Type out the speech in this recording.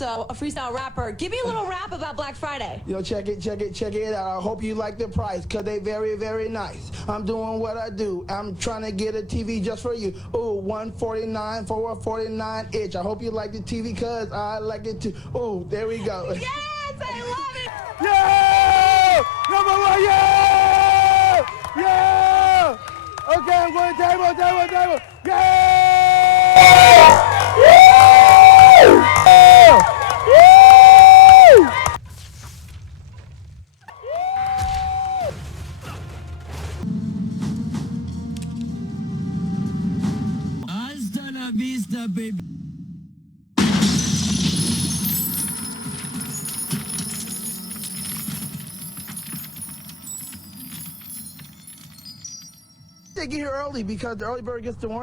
also a freestyle rapper. Give me a little rap about Black Friday. Yo, check it out. I hope you like the price, cause they very, very nice. I'm doing what I do. I'm trying to get a TV just for you. Ooh, $149 for a 49 inch. I hope you like the TV, cause I like it too. Ooh, there we go. Yes, I love it. Yeah! Number one, yeah! Yeah! Okay, I'm going table. Yeah! Hasta la vista, baby. They get here early because the early bird gets the worm.